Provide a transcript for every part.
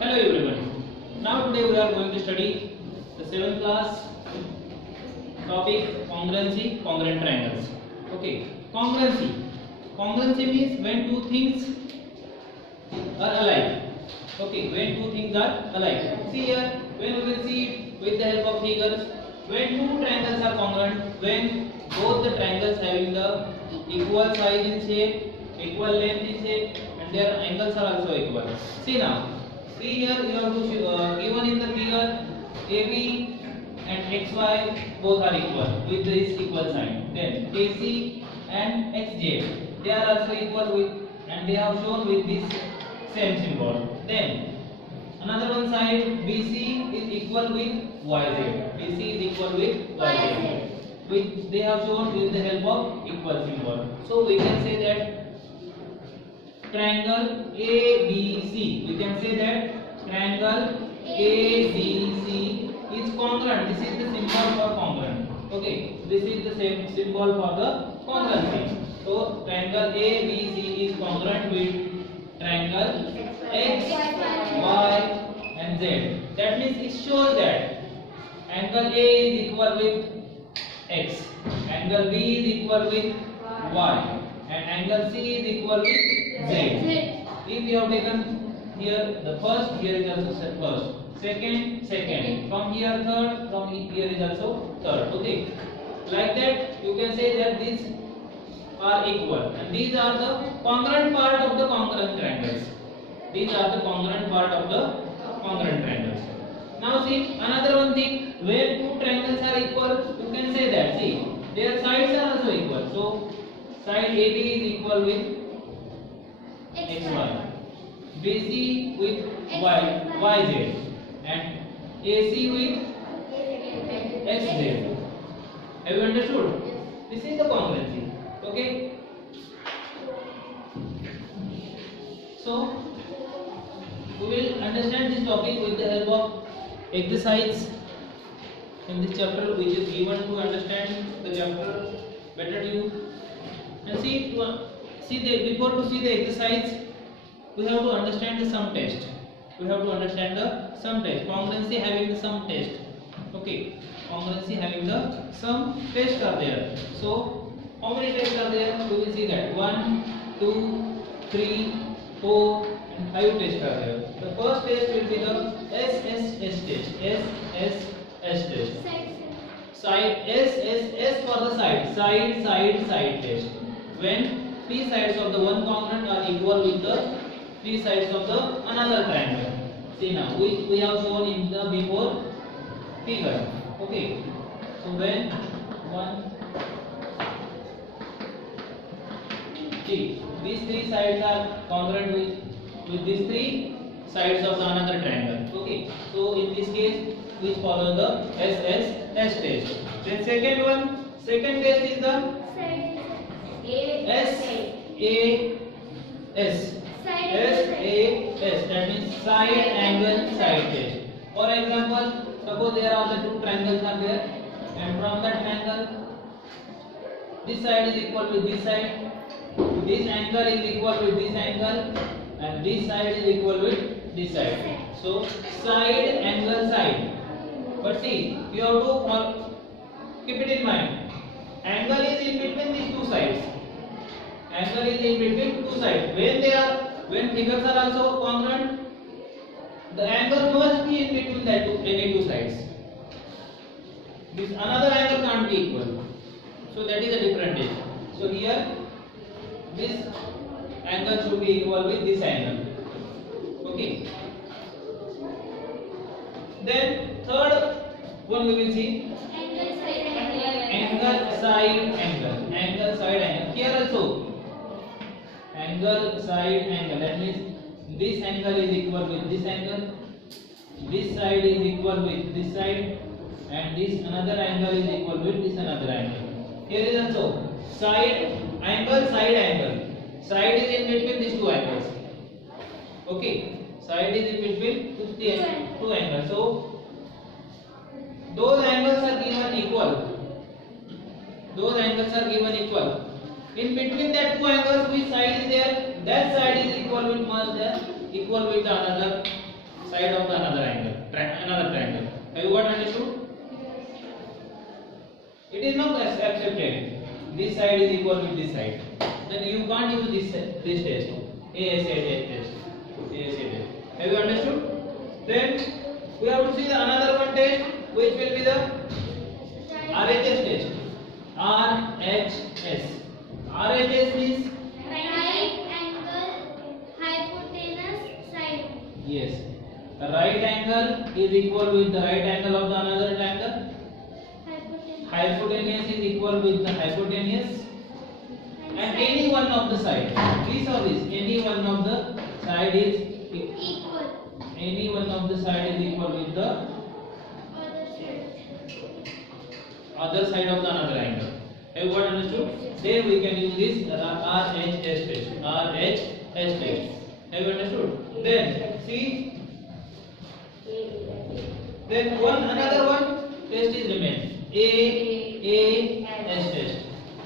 Hello everybody. Now today we are going to study the 7th class topic congruency, congruent triangles. Okay, congruency. Congruency means when two things are alike. Okay, when two things are alike. See here, when we will see it with the help of figures, when two triangles are congruent, when both the triangles having the equal size in shape, equal length in shape, and their angles are also equal. See now. See here, you have to given in the figure AB and XY both are equal with this equal sign. Then AC and XJ they are also equal with, and they have shown with this same symbol. Then another one side BC is equal with YZ. BC is equal with YZ. Which they have shown with the help of equal symbol. So we can say that triangle ABC. We can say that triangle ABC is congruent. This is the symbol for congruent. Okay, this is the same symbol for the congruency. So triangle ABC is congruent with triangle X, Y, and Z. That means it shows that angle A is equal with X, angle B is equal with Y, and angle C is equal with Z. If we have taken here the first, here is also first, second, second, from here third, from here is also third. Okay, like that you can say that these are equal, and these are the congruent part of the congruent triangles. These are the congruent part of the congruent triangles. Now see another one thing, where two triangles are equal, you can say that see their sides are also equal. So side AB is equal with XY, BC with YZ, and AC with XZ. Have you understood? This is the congruency. Okay. So we will understand this topic with the help of exercise in this chapter, which is given to understand the chapter better to you. And before to see the exercise, we have to understand the sum test. We have to understand the sum test. Congruency having the sum test. Okay, congruency having the sum test are there. So how many tests are there? We will see that 1, 2, 3, 4, and 5 tests are there. The first test will be the SSS test. SSS test. Side SSS for the side test. When three sides of the one congruent are equal with the three sides of the another triangle. See now, which we have shown in the before figure. Okay. So when one, see these three sides are congruent with these three sides of the another triangle. Okay. So in this case, we follow the SSS test. Then second test is the SAS, that means side angle side test. For example, suppose there are the two triangles are there, and from that triangle, this side is equal with this side, this angle is equal with this angle, and this side is equal with this side. So side angle side. But see, you have to keep it in mind. Angle is in between these two sides. Angle is in between two sides. When figures are also congruent, the angle must be in between any two sides. This another angle can't be equal. So that is a different test. So here this angle should be equal with this angle. Okay. Then third one we will see angle side angle. Angle side angle. Here also angle side angle. That means this angle is equal with this angle. This side is equal with this side, and this another angle is equal with this another angle. Here is also side angle side angle. Side is in between these two angles. Okay, side is in between two angles. So those angles are given equal. Those angles are given equal. In between that two angles, which side is there? That side is equal with the another side of the another angle, another triangle. Have you got understood? It is not accepted. This side is equal with this side. Then you can't use this test. ASA test. ASA test. Have you understood? Then we have to see the another one test, which will be the RHS test. RHS. RHS means right angle hypotenuse side. yes. The right angle is equal with the right angle of the another triangle. Hypotenuse is equal with the hypotenuse. And any one of the side. This or this. Any one of the side is Equal. any one of the side is equal with the other side of the another angle. Have you got understood? Then we can use this RHS test. RHS test. Have you understood? Then see. Then another one test is remain. AAS test.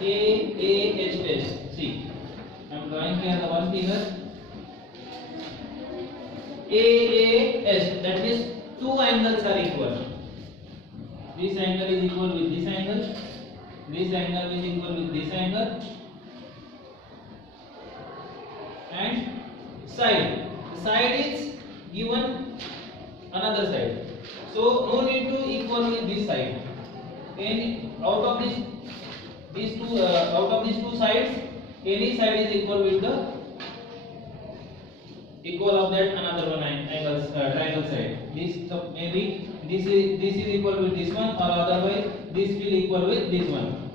AAS test. See, I am drawing here the one figure. AAS, that is two angles are equal. This angle is equal with this angle. This angle is equal with this angle. And side. The side is given another side. So no need to equal with this side. And out of these two sides, any side is equal with the equal of that another one angle triangle side. This so maybe this is equal with this one, or otherwise this will equal with this one.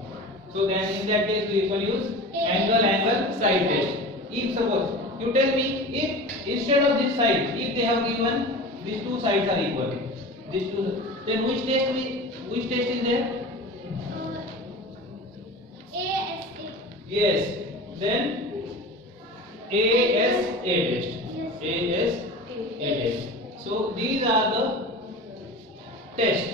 So then in that case we can use angle side test. If suppose you tell me if instead of this side, if they have given these two sides are equal, these two, then which test is there? ASA. Yes. Then ASA test. ASA test. So these are the tests.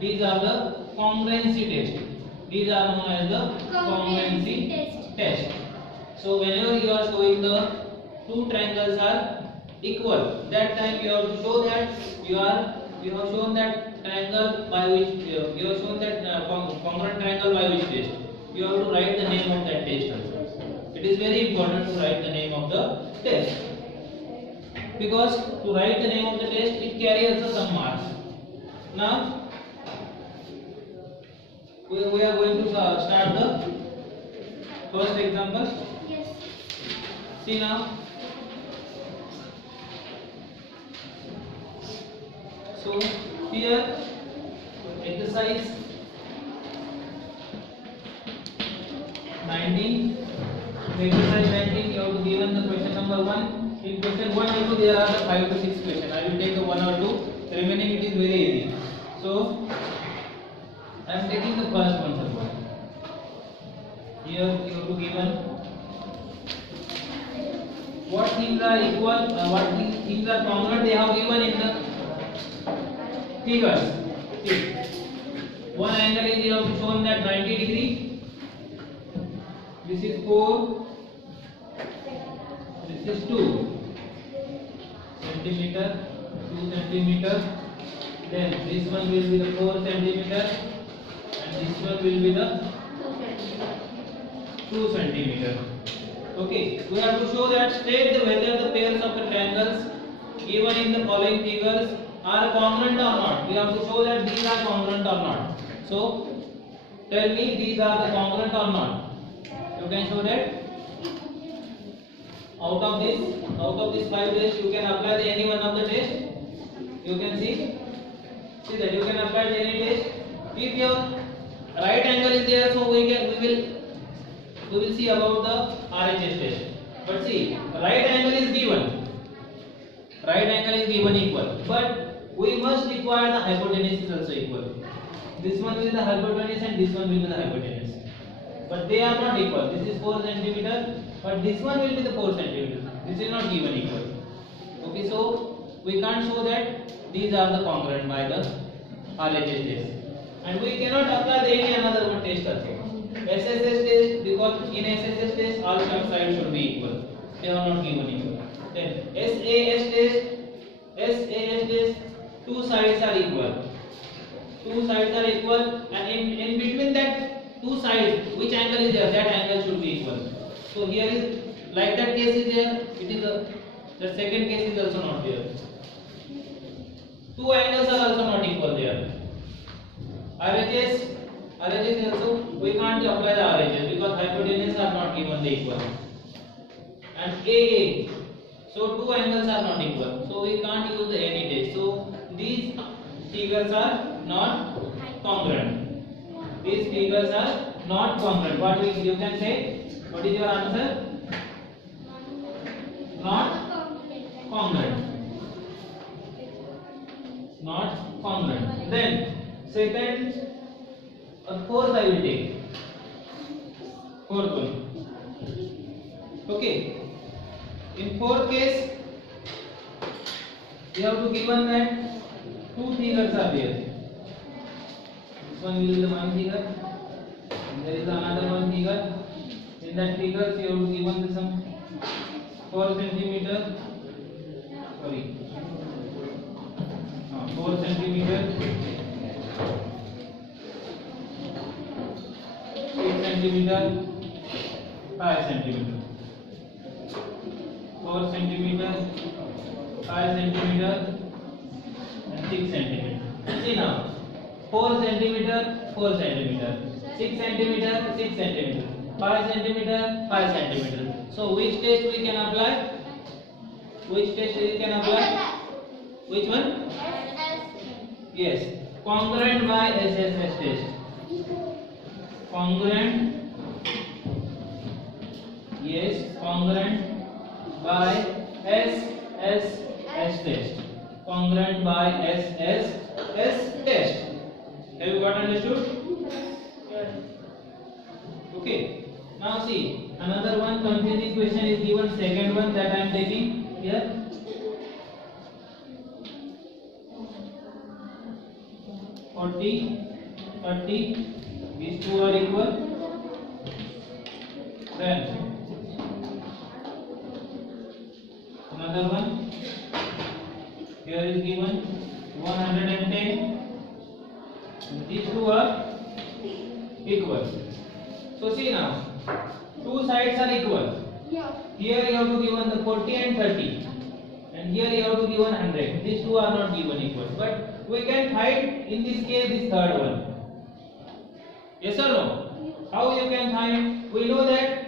These are the congruency test. These are known as the congruency test. So whenever you are showing the two triangles are equal, that time you have to show that you have shown that triangle by which you have shown that congruent triangle by which test. You have to write the name of that test also. It is very important to write the name of the test, because to write the name of the test it carries also some marks. Now we are going to start the first example. Yes. See now. So here exercise 19. Exercise 19 you have to given the question number 1. In question 1 and 2 there are the 5 to 6 questions. I will take the 1 or 2. The remaining it is very easy. So I am taking the first one suppose. Here you have to given what things are equal, what things are congruent they have given in the figures. See, one angle is you have shown that 90 degree. This is 4. This is 2 centimeter, 2 centimeter. Then this one will be the 4 centimeter, and this one will be the 2 centimeter. Okay, we have to show that state whether the pairs of the triangles given in the following figures are congruent or not. We have to show that these are congruent or not. So tell me these are the congruent or not. You can show that out of this 5 tests you can apply any one of the test. You can see that you can apply any test. If your right angle is there, so we will see about the RHS test. But see, right angle is given. Right angle is given equal, but we must require the hypotenuse is also equal. This one will be the hypotenuse and this one will be the hypotenuse. But they are not equal. This is 4 centimeter, but this one will be the 4 centimeter. This is not given equal. Okay, so we can't show that these are the congruent by the RHS test. And we cannot apply any another one test also. SSS test, because in SSS test all sides should be equal. They are not given equal. Then SAS two sides are equal, and in between that two sides, which angle is there? That angle should be equal. So here is like that case is there. It is the second case is also not there. Two angles are also not equal there. RHS also we can't apply the RHS because hypotenuse are not given the equal. And AA, so two angles are not equal, so we can't use the any test. So these figures are not congruent. These figures are not congruent. What you can say? What is your answer? Not congruent. Not congruent. Then second or fourth I will take. Fourth one. Okay. In fourth case, we have to given that two figures are there. This one will be the one figure. And there is another one figure. In that figure, you have to given the some 4 centimeter. Sorry. 4 centimeter. 8 centimeter. 5 centimeter. 4 centimeter, 5 centimeter, and 6 centimeter. See now, 4 centimeter, 4 centimeter, 6 centimeter, 6 centimeter, 5 centimeter, 5 centimeter. So which test we can apply? Which test we can apply? Which one? Yes, congruent by SSS test. Congruent. Yes, congruent by SSS test. Congruent by SSS test. Have you got understood? Yes. Okay. Now see, another one confusing question is given. Second one that I am taking here. Forty, 30. These two are equal. Then another one, here is given 110, and these two are equal. So see now, two sides are equal. Here you have to given the 40 and 30, and here you have to given 100. These two are not given equal, but we can find in this case this third one. Yes or no? How you can find? We know that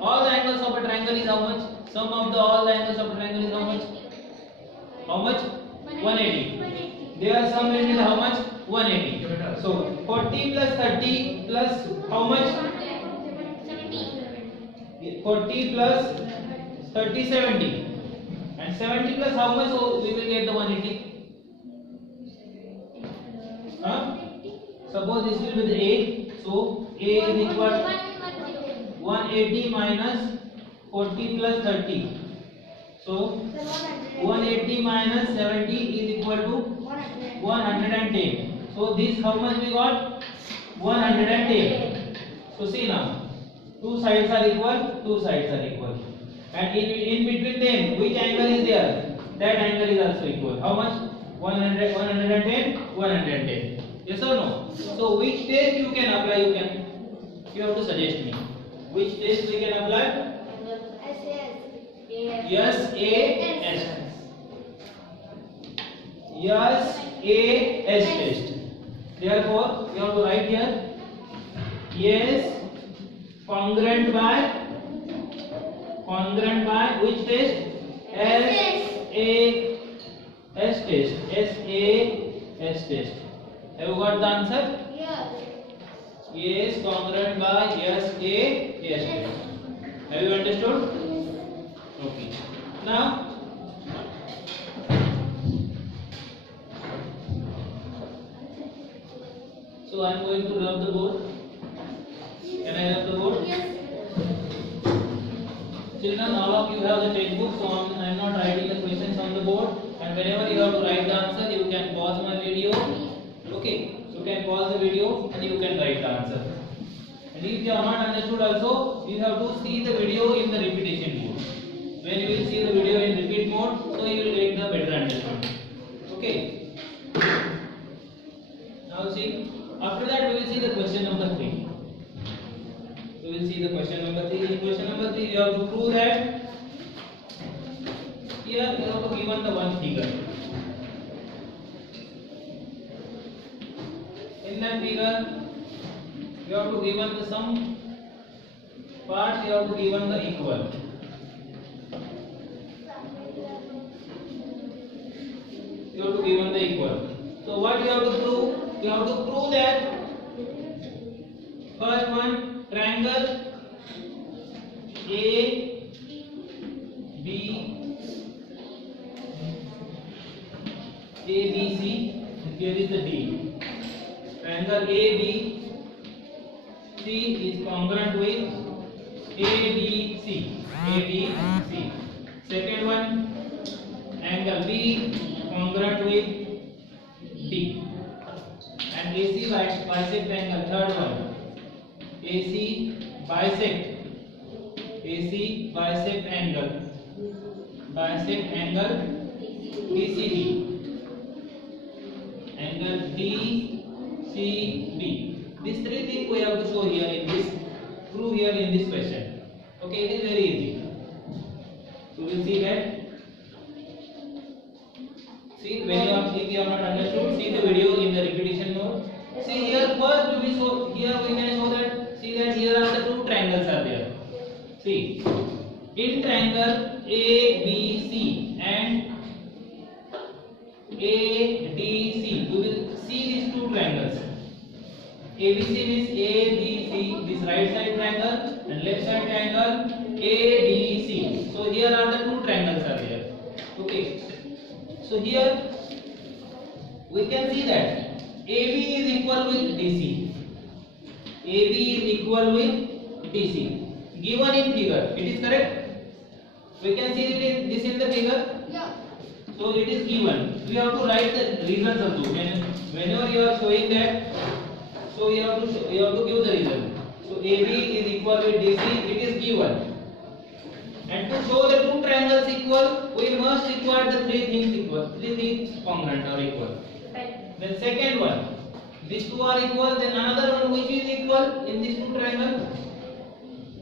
all the angles of a triangle is how much? Sum of all the angles of a triangle is how much? How much? 180. They are summed into how much? 180. So 40 plus 30 plus how much? 40 plus 30, 70. And 70 plus how much? So we will get the 180. Huh? Suppose this will be the A. So A is equal to 180 minus 40 plus 30. So 180 minus 70 is equal to 110. So this how much we got? 110. So see now, two sides are equal, two sides are equal. And in between them, which angle is there? That angle is also equal. How much? 100, 110, 110. Yes or no? So which test you can apply? You have to suggest me. Which test we can apply? SAS. SAS test. Therefore, you have to write here. Yes, congruent by which test? SAS test. Have you got the answer? Yes. Yes, congruent by SAS test. Have you understood? Okay. Now, so I am going to rub the board. Can I rub the board? Yes. Children, all of you have the textbook, so I am not writing the questions on the board. And whenever you have to write the answer, you can pause my video. Okay, so you can pause the video and you can write the answer. And if you are not understood also, you have to see the video in the repetition mode. When you will see the video in repeat mode, so you will get the better understanding. Okay. question number 3. In question number 3, you have to prove that here you have to given the one figure. In that figure, you have to given the some parts. You have to given the equal. You have to given the equal. So what you have to prove? You have to prove that first one triangle A B C. Here is the D. Triangle A B C is congruent with A B C. A B C. Second one, angle B congruent with D. And AC bisect angle. Third one, AC bisect angle. Bisect angle DCD. Angle DCB. These three things we have to show here in this, prove here in this question. Okay, it is very easy. You will see that. See, when if you have not understood, see the video in the repetition mode. See here first we show, here we can show that, see that here are the two triangles are there. See, in triangle ABC and ADC, we will see these two triangles. ABC means ABC, this right side triangle, and left side triangle ADC. So here are the two triangles are there. Okay. So here we can see that AB is equal with DC. AB is equal with DC. Given in figure, it is correct. We can see this in the figure. Yeah. So it is given. We have to write the reasons also. Whenever you are showing that, so you have to give the reason. So AB is equal with DC. It is given. And to show the two triangles equal, we must require the three things equal. Three things congruent or equal. Right. Then second one, these two are equal. Then another one which is equal in these two triangles.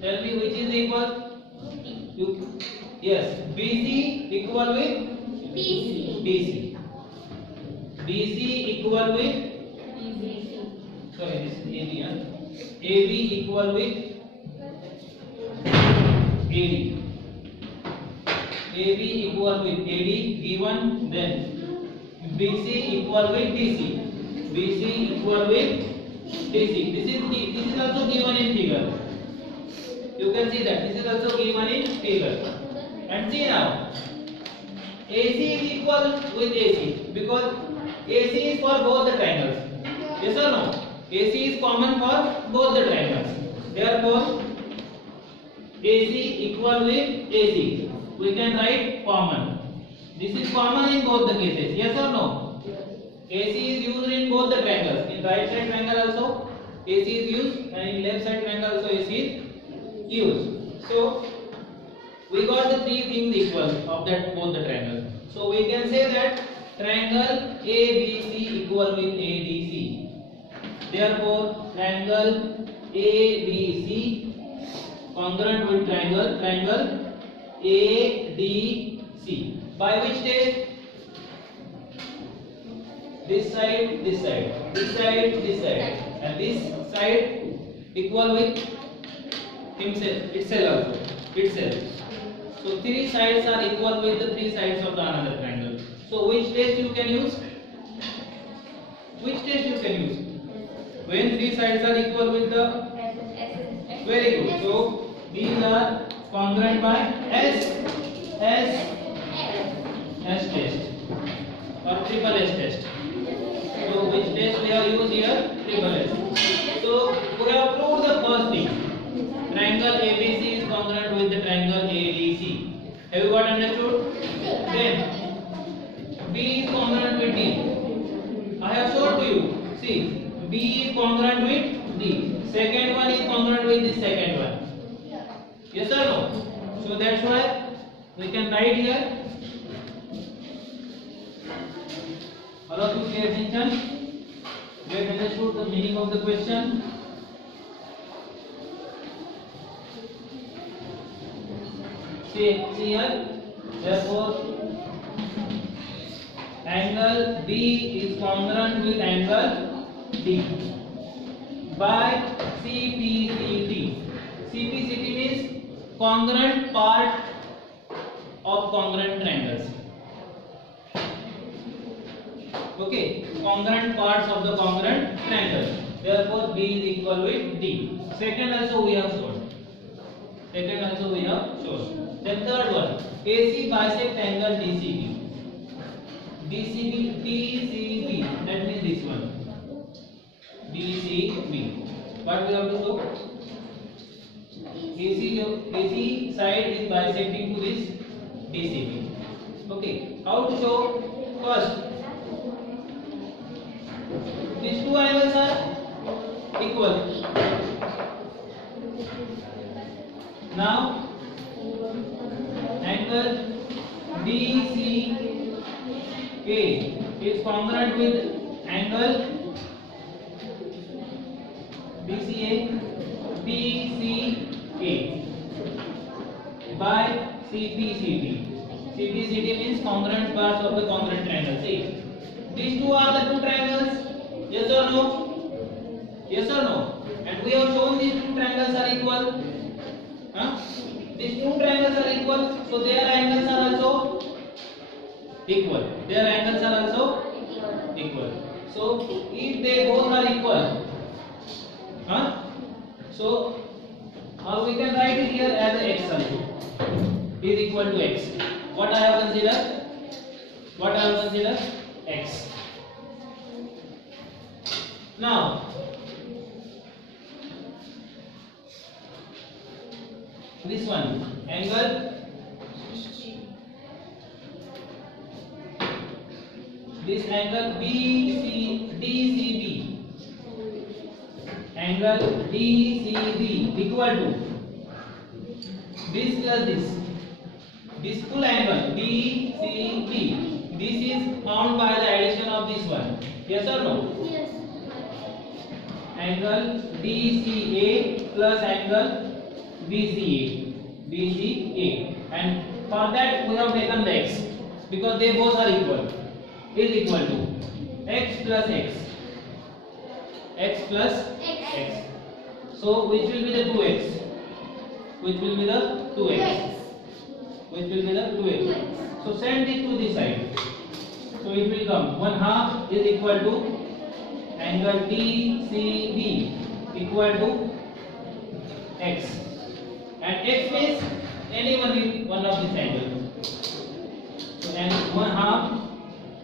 Tell me which is equal. Yes, BC equal with DC. BC equal with. Sorry, this is AB. AB equal with AD. AB equal with AD given, then BC equal with DC. BC equal with DC. This is also given in figure. You can see that this is also given in figure. And see now, AC is equal with AC because AC is for both the triangles. Yes or no? AC is common for both the triangles. Therefore, AC equal with AC. We can write common. This is common in both the cases. Yes or no? AC is used in both the triangles. In right side triangle also AC is used, and in left side triangle also AC is used. So we got the three things equal of that both the triangles. So we can say that triangle ABC equal with ADC. Therefore, triangle ABC congruent with triangle ADC. By which test? This side, this side, this side, this side, and this side equal with itself also. So three sides are equal with the three sides of the another triangle. So which test you can use? Which test you can use? When three sides are equal with the. Very good. So these are congruent by S test or triple S test. So which test we have used here? Triple S. So we have proved the first thing. Triangle ABC is congruent with the triangle ADC. Have you got understood? Then B is congruent with D. I have showed to you. See, B is congruent with D. Second one is congruent with the second one. Yes or no? So that's why we can write here. All of you pay attention. You have understood the meaning of the question. See here. Therefore, angle B is congruent with angle D by CPCT. CPCT means congruent part of congruent triangles. Okay, congruent parts of the congruent triangle. Therefore, B is equal with D. Second also we have shown. Then third one, AC bisect angle DCB. DCB. That means this one. DCB. What we have to show? AC side is bisecting to this DCB. Okay. How to show? First, these two angles are equal. Now, angle DCA is congruent with angle DCA by CPCT. CPCT means congruent parts of the congruent triangle. See, these two are the two triangles. Yes or no? Yes or no? And we have shown these two triangles are equal. These two triangles are equal, so their angles are also equal. So if they both are equal, so we can write it here as a x also is equal to x. What I have considered? X. Now, this one, angle DCB, angle DCB equal to this plus this full angle DCB. This is found by the addition of this one. Yes or no? Yes. Angle DCA plus angle BCA, and for that we have taken the x because they both are equal. Is equal to x plus x. So which will be the 2x? Which will be the 2x? So send it to this side. So it will come 1/2 is equal to angle DCB equal to x. And x means any one of these angles. So and 1/2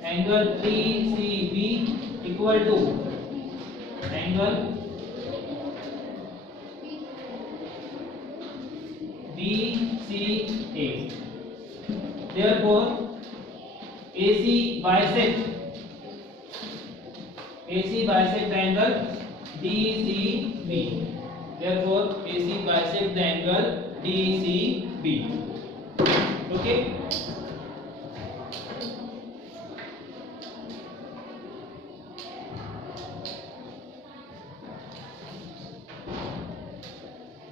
angle DCB equal to angle BCA. Therefore, AC bisect angle DCB. Therefore, AC bisect the angle DCB. Okay.